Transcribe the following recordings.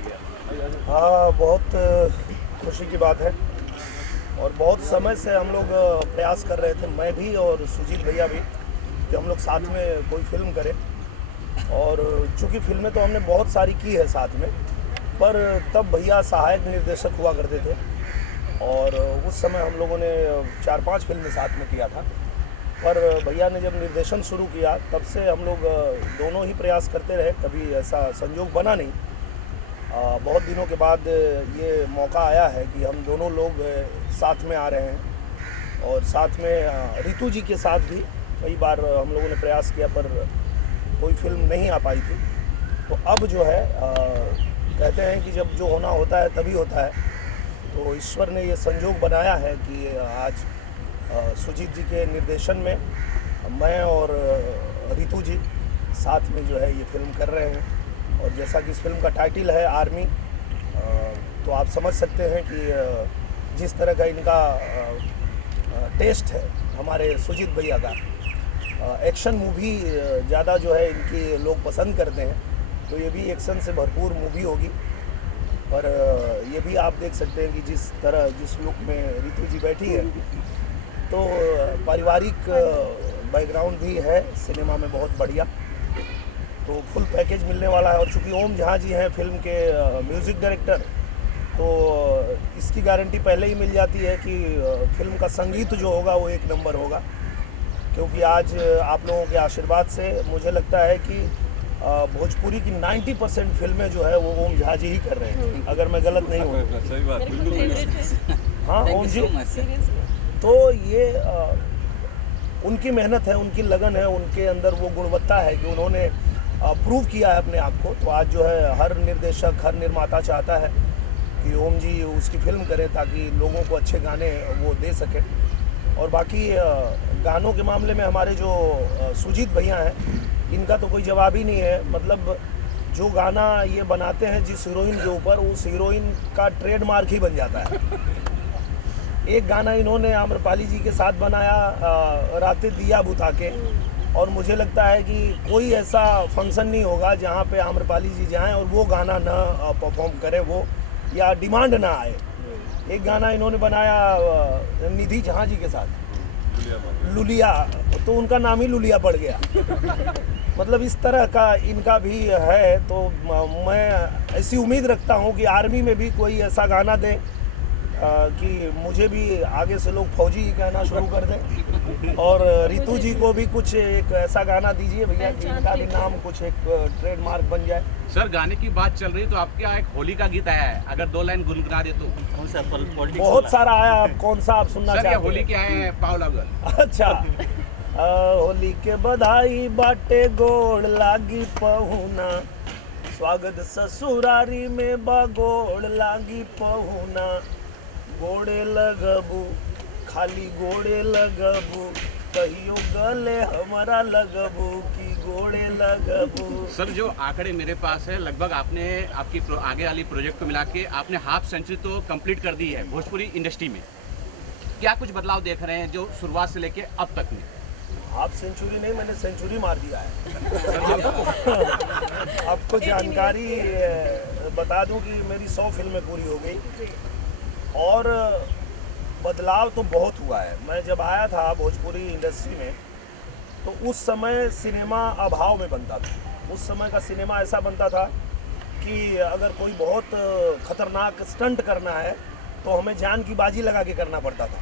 गया? हाँ, बहुत खुशी की बात है और बहुत समय से हम लोग प्रयास कर रहे थे, मैं भी और सुजीत भैया भी, कि हम लोग साथ में कोई फिल्म करें। और चूँकि फिल्में तो हमने बहुत सारी की है साथ में, पर तब भैया सहायक निर्देशक हुआ करते थे और उस समय हम लोगों ने 4-5 फिल्में साथ में किया था। पर भैया ने जब निर्देशन शुरू किया तब से हम लोग दोनों ही प्रयास करते रहे, कभी ऐसा संयोग बना नहीं। बहुत दिनों के बाद ये मौका आया है कि हम दोनों लोग साथ में आ रहे हैं और साथ में रितु जी के साथ भी कई बार हम लोगों ने प्रयास किया पर कोई फिल्म नहीं आ पाई थी। तो अब जो है कहते हैं कि जब जो होना होता है तभी होता है, तो ईश्वर ने ये संयोग बनाया है कि आज सुजीत जी के निर्देशन में मैं और रितु जी साथ में जो है ये फिल्म कर रहे हैं। और जैसा कि इस फिल्म का टाइटल है आर्मी, तो आप समझ सकते हैं कि जिस तरह का इनका टेस्ट है हमारे सुजीत भैया का, एक्शन मूवी ज़्यादा जो है इनकी लोग पसंद करते हैं, तो ये भी एक्शन से भरपूर मूवी होगी। पर ये भी आप देख सकते हैं कि जिस लुक में रितु जी बैठी है, तो पारिवारिक बैकग्राउंड भी है सिनेमा में बहुत बढ़िया, तो फुल पैकेज मिलने वाला है। और चूँकि ओम जहाँ जी हैं फिल्म के म्यूज़िक डायरेक्टर, तो इसकी गारंटी पहले ही मिल जाती है कि फिल्म का संगीत जो होगा वो एक नंबर होगा, क्योंकि आज आप लोगों के आशीर्वाद से मुझे लगता है कि भोजपुरी की 90% फिल्में जो है वो ओम झा जी ही कर रहे हैं, अगर मैं गलत नहीं हूँ। सही बात, बिल्कुल। हाँ ओम जी, तो ये उनकी मेहनत है, उनकी लगन है, उनके अंदर वो गुणवत्ता है कि उन्होंने प्रूव किया है अपने आप को। तो आज जो है हर निर्देशक, हर निर्माता चाहता है कि ओम जी उसकी फिल्म करें ताकि लोगों को अच्छे गाने वो दे सकें। और बाकी गानों के मामले में हमारे जो सुजीत भैया हैं, इनका तो कोई जवाब ही नहीं है। मतलब जो गाना ये बनाते हैं जिस हीरोइन के ऊपर, उस हीरोइन का ट्रेडमार्क ही बन जाता है। एक गाना इन्होंने आम्रपाली जी के साथ बनाया, रातें दिया बुता के, और मुझे लगता है कि कोई ऐसा फंक्शन नहीं होगा जहाँ पे आम्रपाली जी जाएं और वो गाना ना परफॉर्म करें, वो या डिमांड ना आए। एक गाना इन्होंने बनाया निधि झा जी के साथ, लुलिया, तो उनका नाम ही लुलिया पड़ गया। मतलब इस तरह का इनका भी है। तो मैं ऐसी उम्मीद रखता हूँ कि आर्मी में भी कोई ऐसा गाना दें कि मुझे भी आगे से लोग फौजी ही कहना शुरू कर दें। और रितु जी को भी कुछ एक ऐसा गाना दीजिए भैया कि इनका भी नाम कुछ एक ट्रेडमार्क बन जाए। सर, गाने की बात चल रही है तो आपके यहाँ एक होली का गीत आया है, अगर 2 लाइन गुनगुना दे तो। कौन सा पॉलिटिक्स? बहुत सारा आया, आप कौन सा आप सुनना सर, चाहते ये हैं? होली के आए हैं पाव लागल। अच्छा, होली के बधाई बाटे गोड़ लागी पहुना, स्वागत ससुरारी में बागोड़ लागी पहुना, गोड़े लगबू खाली गोड़े लगबू, कहियो गले हमारा लगबू कि गोड़े लगबू। सर, जो आंकड़े मेरे पास है, लगभग आपने आपकी आगे वाली प्रोजेक्ट को मिला के आपने हाफ सेंचुरी तो कंप्लीट कर दी है भोजपुरी इंडस्ट्री में। क्या कुछ बदलाव देख रहे हैं जो शुरुआत से लेके अब तक में? हाफ सेंचुरी नहीं, मैंने सेंचुरी मार दिया है। आपको जानकारी बता दूं कि मेरी 100 फिल्में पूरी हो गई और बदलाव तो बहुत हुआ है। मैं जब आया था भोजपुरी इंडस्ट्री में, तो उस समय सिनेमा अभाव में बनता था। उस समय का सिनेमा ऐसा बनता था कि अगर कोई बहुत खतरनाक स्टंट करना है तो हमें जान की बाजी लगा के करना पड़ता था।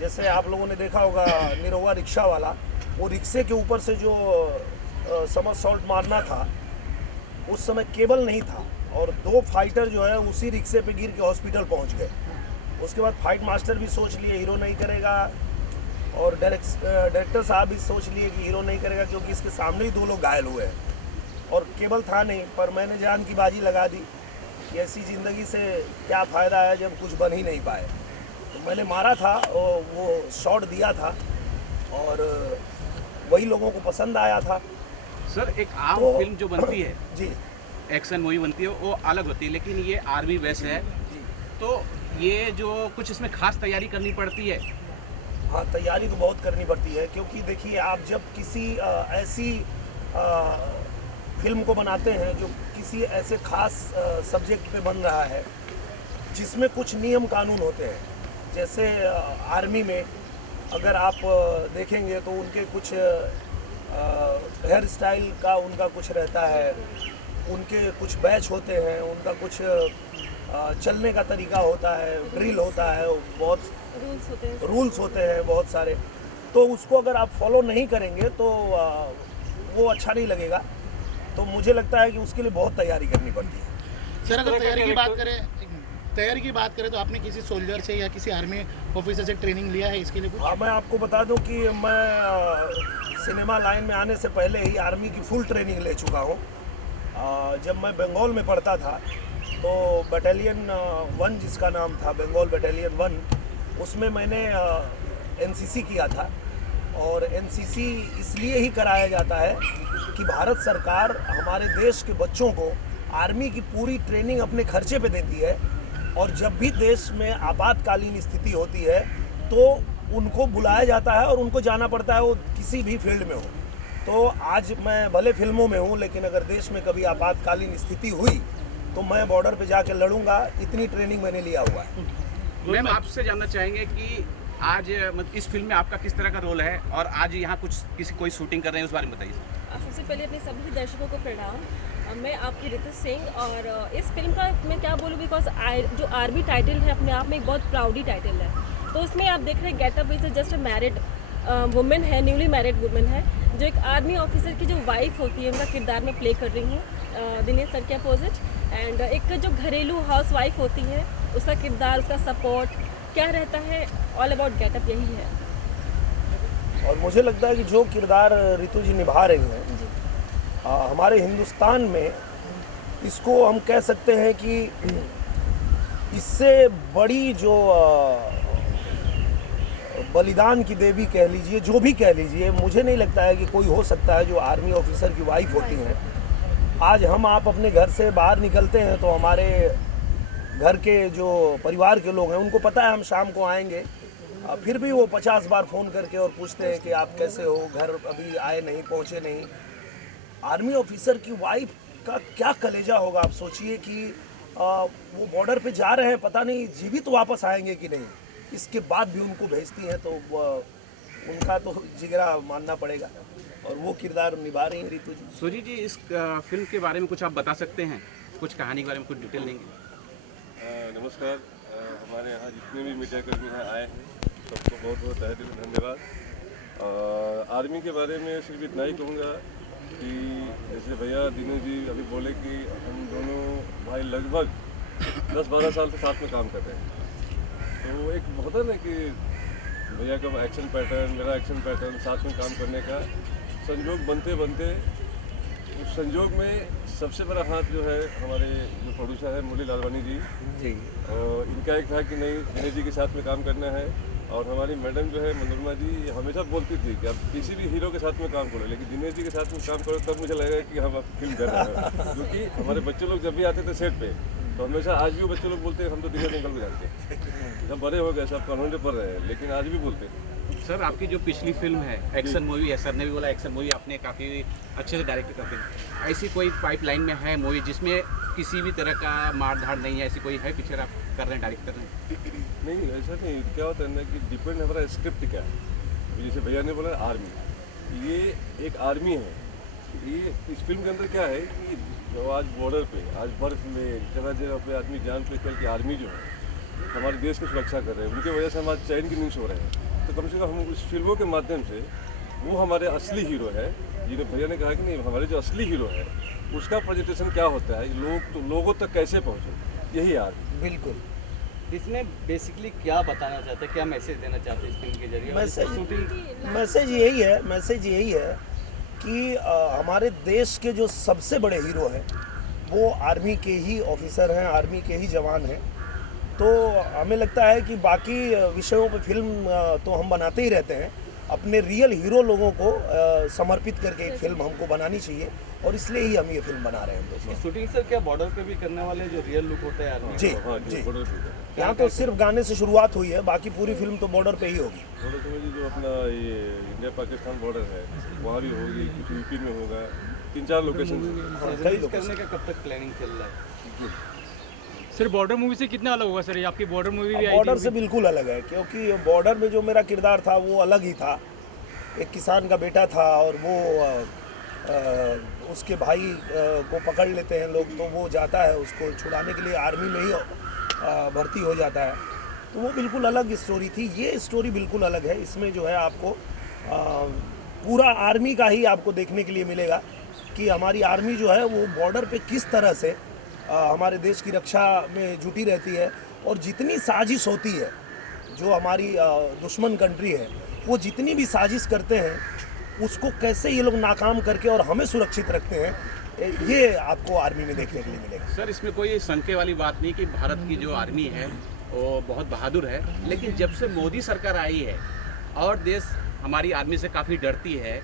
जैसे आप लोगों ने देखा होगा निरहुआ रिक्शा वाला, वो रिक्शे के ऊपर से जो समरसॉल्ट मारना था, उस समय केबल नहीं था और 2 फाइटर जो है उसी रिक्शे पे गिर के हॉस्पिटल पहुंच गए। उसके बाद फाइट मास्टर भी सोच लिए हीरो नहीं करेगा और डायरेक्टर साहब भी सोच लिए कि हीरो नहीं करेगा, क्योंकि इसके सामने ही 2 लोग घायल हुए हैं और केबल था नहीं। पर मैंने जान की बाजी लगा दी कि ऐसी ज़िंदगी से क्या फ़ायदा है जब कुछ बन ही नहीं पाए। तो मैंने मारा था और वो शॉट दिया था और वही लोगों को पसंद आया था। सर, एक आम फिल्म जो बनती है जी, एक्शन मूवी बनती है वो अलग होती है, लेकिन ये आर्मी बेस है, तो ये जो कुछ इसमें खास तैयारी करनी पड़ती है। हाँ, तैयारी तो बहुत करनी पड़ती है, क्योंकि देखिए आप जब किसी ऐसी फिल्म को बनाते हैं जो किसी ऐसे खास सब्जेक्ट पे बन रहा है जिसमें कुछ नियम कानून होते हैं। जैसे आर्मी में अगर आप देखेंगे तो उनके कुछ हेयर स्टाइल का उनका कुछ रहता है, उनके कुछ बैच होते हैं, उनका कुछ चलने का तरीका होता है, ड्रिल होता है, बहुत रूल्स होते हैं बहुत सारे। तो उसको अगर आप फॉलो नहीं करेंगे तो वो अच्छा नहीं लगेगा। तो मुझे लगता है कि उसके लिए बहुत तैयारी करनी पड़ती है। सर अगर तैयारी की बात करें तो आपने किसी सोल्जर से या किसी आर्मी ऑफिसर से ट्रेनिंग लिया है इसके लिए कुछ? मैं आपको बता दूं कि मैं सिनेमा लाइन में आने से पहले ही आर्मी की फुल ट्रेनिंग ले चुका हूं। जब मैं बंगाल में पढ़ता था तो बटालियन 1 जिसका नाम था बंगाल बटालियन 1, उसमें मैंने एनसीसी किया था। और एनसीसी इसलिए ही कराया जाता है कि भारत सरकार हमारे देश के बच्चों को आर्मी की पूरी ट्रेनिंग अपने खर्चे पे देती है, और जब भी देश में आपातकालीन स्थिति होती है तो उनको बुलाया जाता है और उनको जाना पड़ता है, वो किसी भी फील्ड में हो। तो आज मैं भले फिल्मों में हूँ, लेकिन अगर देश में कभी आपातकालीन स्थिति हुई तो मैं बॉर्डर पे जाके लड़ूंगा। इतनी ट्रेनिंग मैंने लिया हुआ है। मैम आपसे जानना चाहेंगे कि आज इस फिल्म में आपका किस तरह का रोल है, और आज यहाँ कुछ कोई शूटिंग कर रहे हैं उस बारे में बताइए। सबसे पहले अपने सभी दर्शकों को प्रणाम। मैं आपकी रितु सिंह, और इस फिल्म का मैं क्या बोलूँ, बिकॉज जो आर्मी टाइटल है अपने आप में एक बहुत प्राउडी टाइटल है। तो उसमें आप देख रहे हैं getup is just a married women है, न्यूली मैरिड वुमेन है, जो एक आर्मी ऑफिसर की जो वाइफ होती है उनका किरदार मैं प्ले कर रही हूँ दिनेश सर के अपोजिट। एंड एक जो घरेलू हाउस वाइफ होती है उसका किरदार, उसका सपोर्ट क्या रहता है, ऑल अबाउट गेटअप यही है। और मुझे लगता है कि जो किरदार रितु जी निभा रही हैं हमारे हिंदुस्तान में, इसको हम कह सकते हैं कि इससे बड़ी जो बलिदान की देवी कह लीजिए, जो भी कह लीजिए, मुझे नहीं लगता है कि कोई हो सकता है जो आर्मी ऑफिसर की वाइफ होती हैं। आज हम आप अपने घर से बाहर निकलते हैं तो हमारे घर के जो परिवार के लोग हैं उनको पता है हम शाम को आएंगे, फिर भी वो 50 बार फ़ोन करके और पूछते हैं कि आप कैसे हो, घर अभी आए नहीं, पहुँचे नहीं। आर्मी ऑफिसर की वाइफ का क्या कलेजा होगा, आप सोचिए कि वो बॉर्डर पे जा रहे हैं, पता नहीं जीवित वापस आएंगे कि नहीं, इसके बाद भी उनको भेजती हैं, तो उनका तो जिगरा मानना पड़ेगा, और वो किरदार निभा रही हैं रितु जी। सूरी जी, इस फिल्म के बारे में कुछ आप बता सकते हैं, कुछ कहानी के बारे में कुछ डिटेल देंगे? नमस्कार। हमारे यहाँ जितने भी मीडिया कर्मी हैं आए हैं, सबको बहुत बहुत तहे दिल से धन्यवाद। आर्मी के बारे में सिर्फ इतना ही कहूँगा कि जैसे भैया दिनेश जी अभी बोले कि हम दोनों भाई लगभग 10-12 साल से साथ में काम कर रहे हैं। तो एक होता है ना कि भैया का एक्शन पैटर्न, मेरा एक्शन पैटर्न, साथ में काम करने का संयोग बनते बनते उस संयोग में सबसे बड़ा हाथ जो है हमारे जो प्रोड्यूसर है मुरली लालवानी जी, इनका एक था कि नहीं दिनेश जी के साथ में काम करना है। और हमारी मैडम जो है मनोरमा जी हमेशा बोलती थी कि आप किसी भी हीरो के साथ में काम करो, लेकिन दिनेश जी के साथ में काम करो तब मुझे लगेगा कि हम अब फिल्म कर रहे हैं। क्योंकि हमारे बच्चे लोग जब भी आते थे सेट पे तो हमेशा, आज भी वो बच्चे लोग बोलते हैं हम तो दिनेश अंकल को जानते हैं, जब बड़े हो गए सब कॉन्वेंट पढ़ रहे हैं, लेकिन आज भी बोलते हैं। सर आपकी जो पिछली फिल्म है एक्शन मूवी है, सर ने भी बोला एक्शन मूवी आपने काफ़ी अच्छे से डायरेक्ट करते हैं, ऐसी कोई पाइपलाइन में है मूवी जिसमें किसी भी तरह का मार धाड़ नहीं है, ऐसी कोई है पिक्चर आप कर रहे हैं, डायरेक्ट कर रहे हैं? नहीं, ऐसा नहीं। क्या होता है ना कि डिपेंड हमारा स्क्रिप्ट क्या है। जैसे भैया ने बोला आर्मी, ये एक आर्मी है। ये इस फिल्म के अंदर क्या है कि जो आज बॉर्डर पे, आज बर्फ में जगह जगह पे आदमी जान पे चल के आर्मी जो है हमारे देश की सुरक्षा कर रहे हैं, उनकी वजह से हम आज चैन की नींद सो रहे हैं। तो कम से कम हम उस फिल्मों के माध्यम से वो हमारे असली हीरो है, जिन्हें भैया ने कहा कि नहीं हमारे जो असली हीरो है उसका प्रेजेंटेशन क्या होता है, लोगों तक कैसे पहुँचे, यही आर्मी। बिल्कुल। इसमें बेसिकली क्या बताना चाहते हैं, क्या मैसेज देना चाहते हैं इस फिल्म के जरिए? मैसेज यही है कि हमारे देश के जो सबसे बड़े हीरो हैं वो आर्मी के ही ऑफिसर हैं, आर्मी के ही जवान हैं। तो हमें लगता है कि बाकी विषयों पे फिल्म तो हम बनाते ही रहते हैं, अपने रियल हीरो लोगों को समर्पित करके एक फिल्म हमको बनानी चाहिए, और इसलिए ही हम ये फिल्म बना रहे हैं दोस्तों। शूटिंग सर क्या बॉर्डर पे भी करने वाले जो रियल लुक होता है आर्मी? जी जी, यहाँ तो सिर्फ गाने से शुरुआत हुई है, बाकी पूरी फिल्म तो बॉर्डर पे ही होगी। बॉर्डर पे जो अपना ये इंडिया पाकिस्तान बॉर्डर है वहाँ भी होगी, कुछ यूपी में होगा, 3-4 लोकेशन कई रिलीज लोग करने का कब तक प्लानिंग चल रहा है? सर बॉर्डर मूवी से कितना अलग होगा सर? ये आपकी बॉर्डर मूवी भी आई बॉर्डर थी से बिल्कुल अलग है, क्योंकि बॉर्डर में जो मेरा किरदार था वो अलग ही था। एक किसान का बेटा था और वो उसके भाई को पकड़ लेते हैं लोग, तो वो जाता है उसको छुड़ाने के लिए, आर्मी में ही भर्ती हो जाता है। तो वो बिल्कुल अलग स्टोरी थी। ये स्टोरी बिल्कुल अलग है। इसमें जो है आपको पूरा आर्मी का ही आपको देखने के लिए मिलेगा कि हमारी आर्मी जो है वो बॉर्डर पे किस तरह से हमारे देश की रक्षा में जुटी रहती है, और जितनी साजिश होती है, जो हमारी दुश्मन कंट्री है, वो जितनी भी साजिश करते हैं उसको कैसे ये लोग नाकाम करके और हमें सुरक्षित रखते हैं, ये आपको आर्मी में देखने के लिए मिलेगा। सर इसमें कोई शंके वाली बात नहीं कि भारत की जो आर्मी है वो बहुत बहादुर है, लेकिन जब से मोदी सरकार आई है और देश हमारी आर्मी से काफ़ी डरती है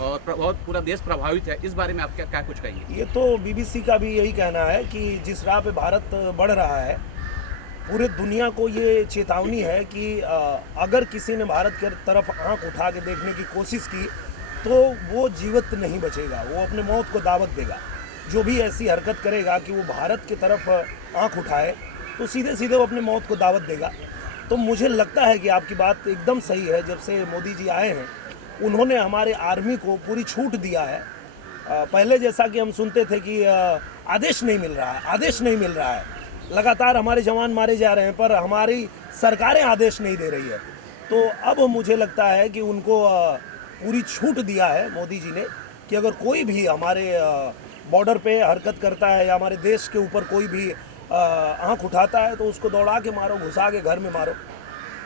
और बहुत पूरा देश प्रभावित है, इस बारे में आप क्या क्या कुछ कहेंगे? ये तो बीबीसी का भी यही कहना है कि जिस राह पे भारत बढ़ रहा है, पूरे दुनिया को ये चेतावनी है कि अगर किसी ने भारत की तरफ आंख उठा के देखने की कोशिश की तो वो जीवित नहीं बचेगा, वो अपने मौत को दावत देगा। जो भी ऐसी हरकत करेगा कि वो भारत की तरफ आंख उठाए तो सीधे सीधे वो अपने मौत को दावत देगा। तो मुझे लगता है कि आपकी बात एकदम सही है। जब से मोदी जी आए हैं उन्होंने हमारे आर्मी को पूरी छूट दिया है। पहले जैसा कि हम सुनते थे कि आदेश नहीं मिल रहा है, आदेश नहीं मिल रहा है, लगातार हमारे जवान मारे जा रहे हैं पर हमारी सरकारें आदेश नहीं दे रही है। तो अब मुझे लगता है कि उनको पूरी छूट दिया है मोदी जी ने कि अगर कोई भी हमारे बॉर्डर पे हरकत करता है या हमारे देश के ऊपर कोई भी आंख उठाता है तो उसको दौड़ा के मारो, घुसा के घर में मारो।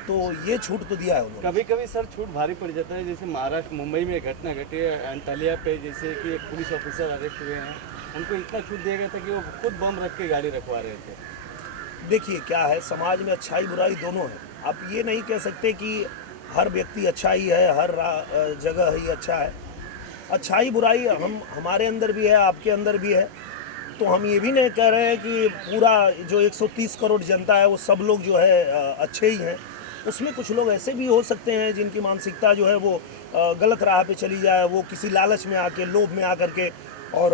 तो ये छूट तो दिया है उन्होंने। कभी कभी सर छूट भारी पड़ जाता है, जैसे महाराष्ट्र मुंबई में घटना घटी है अंटालिया पे, जैसे कि एक पुलिस ऑफिसर अरेस्ट हुए हैं, उनको इतना छूट दिया गया था कि वो खुद बम रख के गाड़ी रखवा रहे थे। देखिए क्या है, समाज में अच्छाई बुराई दोनों है। आप ये नहीं कह सकते कि हर व्यक्ति अच्छा ही है, हर जगह ही अच्छा है। अच्छाई बुराई हमारे अंदर भी है, आपके अंदर भी है। तो हम ये भी नहीं कह रहे हैं कि पूरा जो 130 करोड़ जनता है वो सब लोग जो है अच्छे ही हैं। उसमें कुछ लोग ऐसे भी हो सकते हैं जिनकी मानसिकता जो है वो गलत राह पे चली जाए, वो किसी लालच में आके, लोभ में आकर के और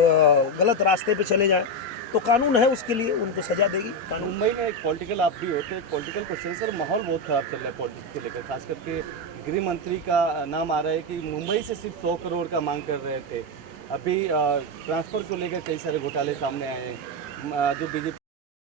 गलत रास्ते पे चले जाएं। तो कानून है उसके लिए, उनको सजा देगी कानून। मुंबई में एक पॉलिटिकल आप भी होते हैं, पॉलिटिकल क्वेश्चन सर, माहौल बहुत ख़राब चल रहा है पॉलिटिक्स के लेकर। खास करके गृह मंत्री का नाम आ रहा है कि मुंबई से सिर्फ 100 करोड़ का मांग कर रहे थे। अभी ट्रांसफ़र को लेकर कई सारे घोटाले सामने आए हैं। जो बीजेपी